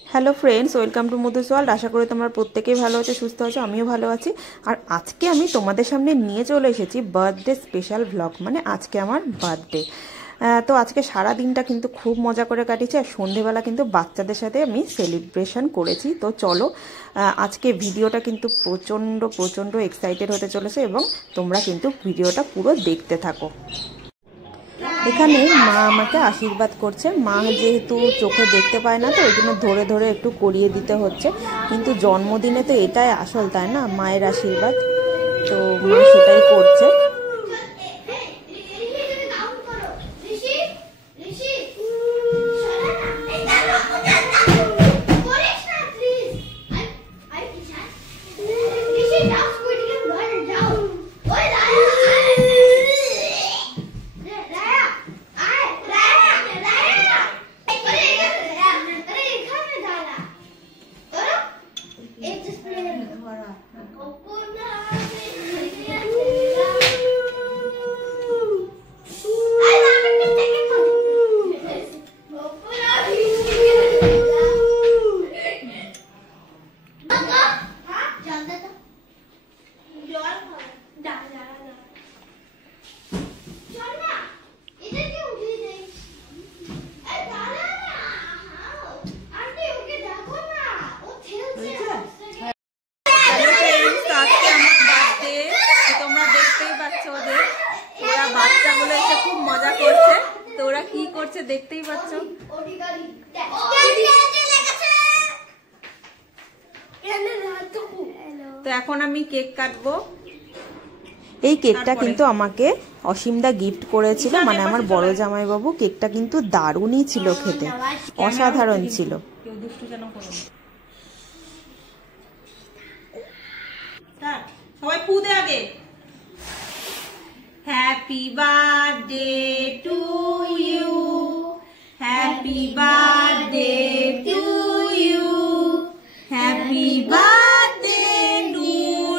Hello friends, welcome to Madhu's world. আশা করি তোমরা প্রত্যেকেই ভালো আছো, সুস্থ আছো, আমিও ভালো আছি। আর আজকে আমি তোমাদের সামনে নিয়ে চলে এসেছি বার্থডে স্পেশাল ভ্লগ। মানে আজকে আমার বার্থডে। তো আজকে সারা দিনটা কিন্তু খুব মজা করে কাটিয়েছি, আর সন্ধেবেলা কিন্তু বাচ্চাদের সাথে আমি সেলিব্রেশন করেছি। তো চলো, আজকে ভিডিওটা কিন্তু প্রচণ্ড এক্সাইটেড হতে চলেছে, এবং তোমরা কিন্তু ভিডিওটা পুরো দেখতে থাকো। এখানে মা আমাকে আশীর্বাদ করছে। মা যেহেতু চোখে দেখতে পায় না, তো ওই জন্য ধরে ধরে একটু করিয়ে দিতে হচ্ছে। কিন্তু জন্মদিনে তো এটাই আসল, তাই না? মায়ের আশীর্বাদ। তো মা সেটাই করছে। বাচ্চাগুলো এসে খুব মজা করছে। তো ওরা কি করছে দেখতেই পাচ্ছ। তো এখন আমি কেক কাটবো। এই কেকটা কিন্তু আমাকে অসীমদা গিফট করেছিল, মানে আমার বড় জামাইবাবু। কেকটা কিন্তু দারুণই ছিল খেতে, অসাধারণ ছিল। সবাই ফু দে আগে। Happy birthday to you, happy birthday to you, happy birthday to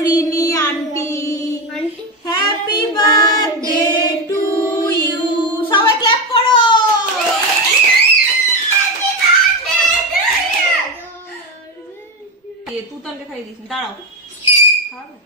Rini auntie, happy birthday to you. সবাই ক্ল্যাপ করো। happy birthday to you। তুই তাহলে খাই দিস, দাঁড়াও খাবে।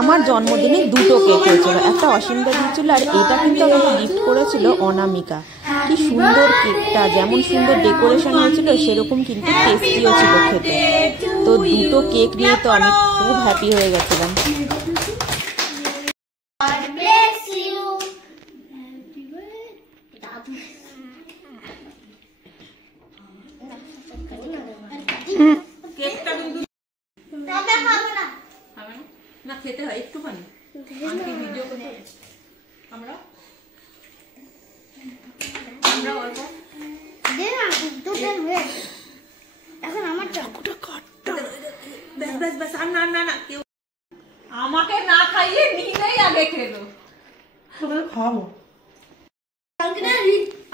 আমার জন্মদিনে দুটো কেক হয়েছিল, একটা অসীমদা দিয়েছিল, আর এটা কিন্তু আমাকে গিফট করেছিল অনামিকা। কি সুন্দর কেকটা, যেমন সুন্দর ডেকোরেশন হয়েছিল সেরকম কিন্তু টেস্টিও ছিল খেতে। তো দুটো কেক নিয়ে তো আমি খুব হ্যাপি হয়ে গেছিলাম। কেকটা কিন্তু না খেতে হয় একটুখানি, ভিডিও করতে আমরা অল্প এখন আমার না কেউ আমাকে না খাইয়ে নিজেই আগে খেলো। খাবো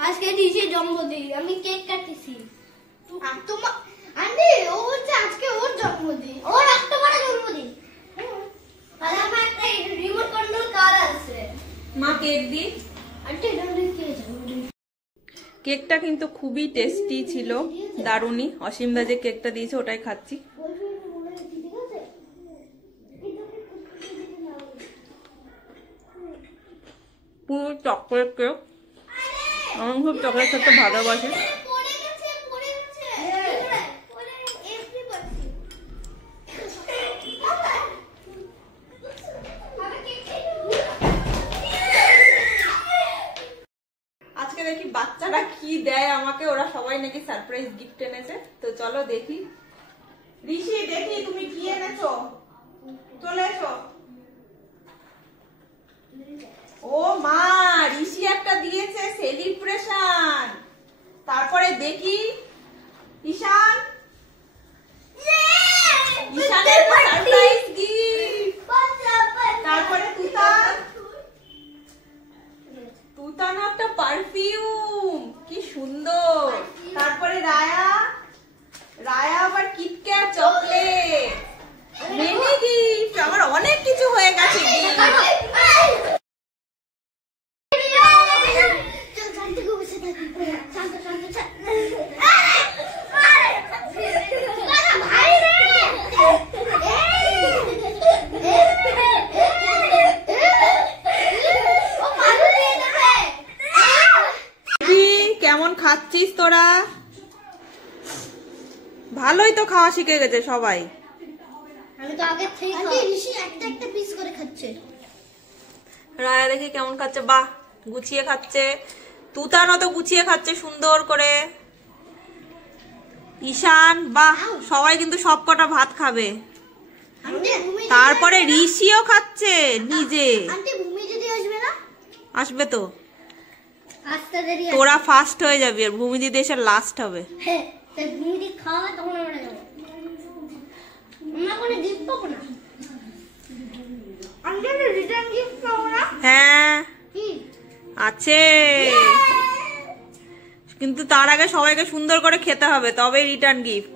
আজকে ঋষির জন্মদিন, আমি কেক কাটতেছি। তোমার আন্টি ও বলছে আজকে ওর জন্মদিন, ওর অক্টোবরে জন্মদিন। আর আমার একটা রিমোট কন্ট্রোল কার আছে। মা কেক দি। আন্টি ডান্ডি কে জন্মদিন। কেকটা কিন্তু খুবই টেস্টি ছিল, দারুণই। অসীমদা যে কেকটা দিয়েছে ওটাই খাচ্ছি। পুরো চকলেট কেক। আমি খুব চকলেট খেতে ভালোবাসি। আজকে দেখি বাচ্চারা কি দেয় আমাকে। ওরা সবাই নাকি সারপ্রাইজ গিফট এনেছে। তো চলো দেখি। ঋষি দেখি তুমি কি এনেছো, চলে এসো। ও মা, ঋষি একটা দিয়েছে সেলিব্রেশন। তারপরে দেখি ঈশান, ঈশানের সারপ্রাইজ গিফট। তারপরে তুতানো একটা পারফিউম, কি সুন্দর। তারপরে রায়া আবার কিটক্যাট চকলেট। তো খাওয়া শিখে গেছে সবাই। আমি তো আগে থেকে ঋষি একটা একটা পিস করে খাচ্ছে। রায়া দেখি কেমন খাচ্ছে, বাহ গুছিয়ে খাচ্ছে। তুতানও তো গুছিয়ে খাচ্ছে সুন্দর করে। ঈশান বাহ, সবাই কিন্তু সব কটা ভাত খাবে। তারপরে ঋষিও খাচ্ছে নিজে। আন্টি ভূমি দিদি আসবে না? আসবে তো, আসতে দেরি। তোরা ফার্স্ট হয়ে যাবি আর ভূমি দিদি এসে লাস্ট হবে। হ্যাঁ, তাই ভূমি দিদি খাওয়া তখন আমরা যাবো। আমরা কোনো গিফট পাবো না। আমরা রিটার্ন গিফট পাবো না? হ্যাঁ কি আছে, কিন্তু তার আগে সবাইকে সুন্দর করে খেতে হবে, তবেই রিটার্ন গিফট।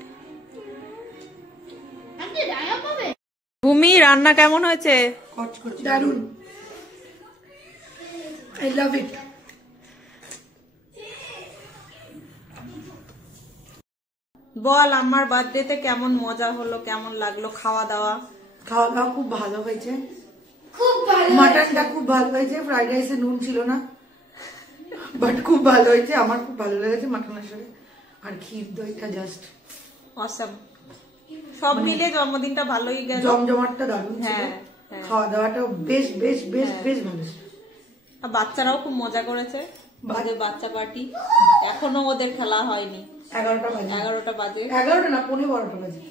আন্টি রায়া পাবে? ভূমি রান্না কেমন হয়েছে? দারুন, আই লাভ ইট। বল আমার বার্থডেতে কেমন মজা হলো, কেমন লাগলো খাওয়া দাওয়া? খাওয়া দাওয়া খুব ভালো হয়েছে, খুব ভালো। মাটনটা খুব ভালো হয়েছে, ফ্রাইড রাইসে নুন ছিল না, বাট খুব ভালো হয়েছে, আমার খুব ভালো লেগেছে মাটনের সাথে। আর ক্ষীর দইটা জাস্ট অসাম, সব মিলে জন্মদিনটা ভালোই গেল। জমজমাটটা দারুণ ছিল, হ্যাঁ, হ্যাঁ। খাওয়া দাওয়াটাও বেশ বেশ বেশ বেশ ভালো ছিল। আর বাচ্চারাও খুব মজা করেছে, ওদের বাচ্চা পার্টি। এখনো ওদের খেলা হয়নি, 11টা বাজে, 11টা বাজে। 11টা না 12:15 বাজে।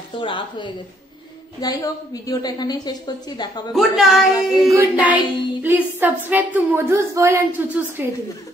এত রাত হয়ে গেছে। যাই হোক, ভিডিওটা এখানেই শেষ করছি, দেখাবে। Good night, Good night. Please subscribe to Madhu's World and Chuchu's Creativity.